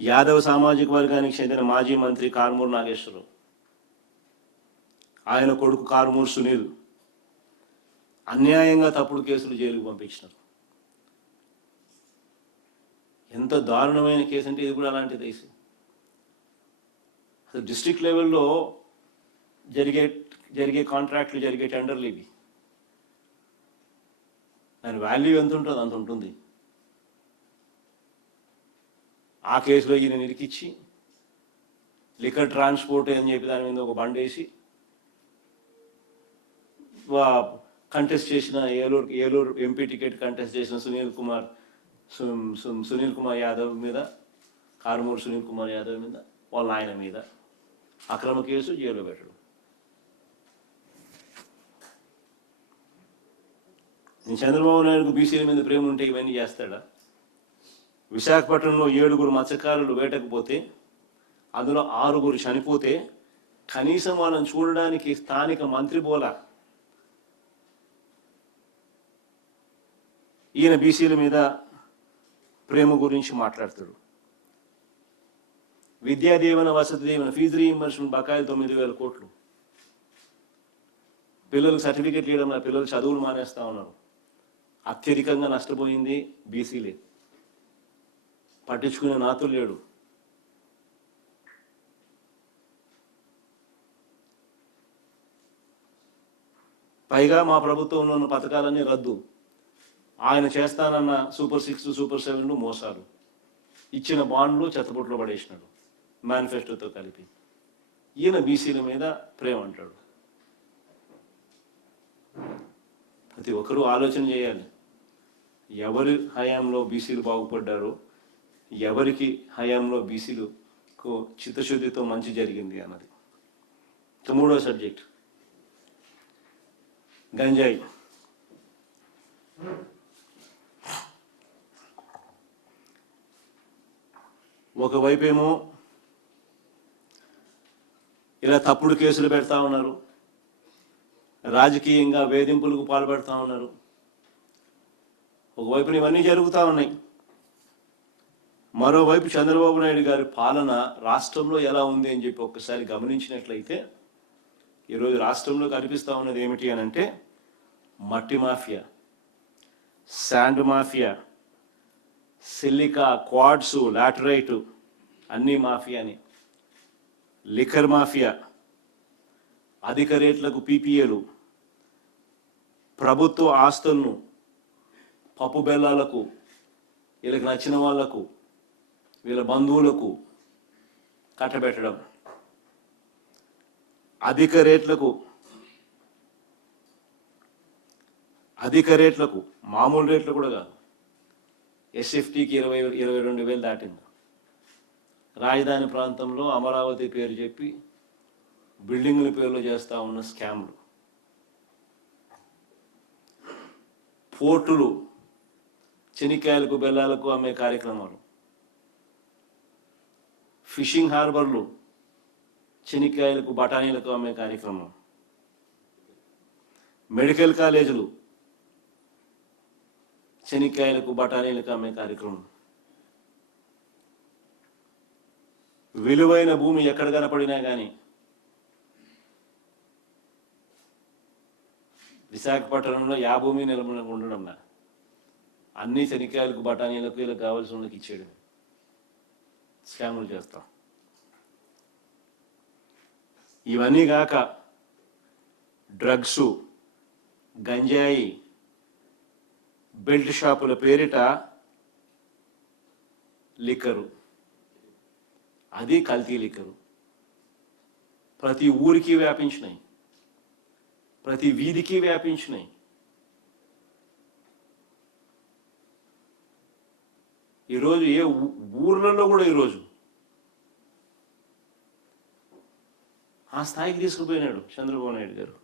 యాదవ్ సామాజిక వర్గానికి చెందిన మాజీ మంత్రి కారుమూరు నాగేశ్వరరావు, ఆయన కొడుకు కారుమూరు సునీల్ అన్యాయంగా తప్పుడు కేసులు జైలుకు పంపించినారు. ఎంత దారుణమైన కేసు అంటే ఇది కూడా అలాంటిది. అసలు డిస్ట్రిక్ట్ లెవెల్లో జరిగే కాంట్రాక్ట్లు, జరిగే టెండర్లు ఇవి. దాని వాల్యూ ఎంత ఉంటుందో అంత ఉంటుంది. ఆ కేసులో ఈయన నిరికిచ్చి లిక్కర్ ట్రాన్స్పోర్ట్ అని చెప్పి దాని మీద ఒక బండ్ వేసి కంటెస్ట్ చేసిన ఏలూరు ఎంపీ టికెట్ కంటెస్ట్ చేసిన సునీల్ కుమార్ యాదవ్ మీద, కారుమూరు సునీల్ కుమార్ యాదవ్ మీద, వాళ్ళ ఆయన మీద అక్రమ కేసు, జైల్లో పెట్టడం. చంద్రబాబు నాయుడుకు బీసీల మీద ప్రేమ ఉంటే ఇవన్నీ చేస్తాడా? విశాఖపట్నంలో 7 మత్స్యకారులు వేటకపోతే అందులో 6 చనిపోతే కనీసం వాళ్ళని చూడడానికి స్థానిక మంత్రి బోలా. ఈయన బీసీల మీద ప్రేమ గురించి మాట్లాడతాడు. విద్యా దీవెన, వసతి దీవెన, ఫీజు రీయింబర్స్మెంట్ బకాయిలు 9,000 కోట్లు. పిల్లలకు సర్టిఫికెట్లు ఇవ్వడం, పిల్లలు చదువులు మానేస్తా ఉన్నారు. అత్యధికంగా నష్టపోయింది బీసీలే. పట్టించుకునే నాతులు లేడు. పైగా మా ప్రభుత్వంలో ఉన్న పథకాలన్నీ రద్దు. ఆయన చేస్తానన్న సూపర్ 6, సూపర్ 7 మోసాలు, ఇచ్చిన బాండ్లు చెత్తబుట్లో పడేసినాడు మేనిఫెస్టోతో కలిపి. ఈయన బీసీల మీద ప్రేమ అంటాడు. ప్రతి ఒక్కరూ ఆలోచన చేయాలి. ఎవరి హయాంలో బీసీలు బాగుపడ్డారో, ఎవరికి హయాంలో బీసీలకు చిత్తశుద్ధితో మంచి జరిగింది అన్నది. 3వ సబ్జెక్ట్ గంజాయి. ఒకవైపేమో ఇలా తప్పుడు కేసులు పెడతా ఉన్నారు, రాజకీయంగా వేధింపులకు పాల్పడుతూ ఉన్నారు. ఒకవైపున ఇవన్నీ జరుగుతూ ఉన్నాయి. మరోవైపు చంద్రబాబు నాయుడు గారి పాలన రాష్ట్రంలో ఎలా ఉంది అని చెప్పి ఒక్కసారి గమనించినట్లయితే ఈరోజు రాష్ట్రంలో కనిపిస్తూ ఉన్నది ఏమిటి అని అంటే మట్టి mafia, sand mafia, silica, quads, laterite అన్నీ మాఫియాని, లిక్కర్ మాఫియా, అధిక రేట్లకు పీపీఏలు, ప్రభుత్వ ఆస్తులను పప్పు బెల్లాలకు, వీళ్ళకి నచ్చిన వాళ్లకు, వీళ్ళ బంధువులకు కట్టబెట్టడం, అధిక రేట్లకు మామూలు రేట్లు కూడా కాదు, ఎస్ఎఫ్టీకి 22,000 దాటింది. రాజధాని ప్రాంతంలో అమరావతి పేరు చెప్పి బిల్డింగుల పేర్లు చేస్తూ ఉన్న స్కామ్లు, పోర్టులు చెనిక్కాయలకు బెల్లాలకు అమ్మే కార్యక్రమాలు, ఫిషింగ్ హార్బర్లు చెనిక్కాయలకు బఠానీలకు అమ్మే కార్యక్రమం, మెడికల్ కాలేజీలు చెనిక్కాయలకు బఠానీలకు అమ్మే కార్యక్రమం, విలువైన భూమి ఎక్కడ కనపడినా కానీ విశాఖపట్నంలో భూమి నిలబడి ఉండడం, అన్ని చెనిక్కాయలకు బఠానీలకు వీళ్ళకి కావాల్సిన వాళ్ళకి ఇచ్చేయడం, స్కాములు చేస్తాం. ఇవన్నీ కాక డ్రగ్స్, గంజాయి, బెల్ట్ షాపుల పేరిట లిక్కరు, అది కల్తీ లిక్కరు ప్రతి ఊరికి వ్యాపించినాయి, ప్రతి వీధికి వ్యాపించినాయి. ఈరోజు ఏ ఊర్లలో కూడా ఈరోజు ఆ స్థాయికి తీసుకుపోయినాడు చంద్రబాబు నాయుడు గారు.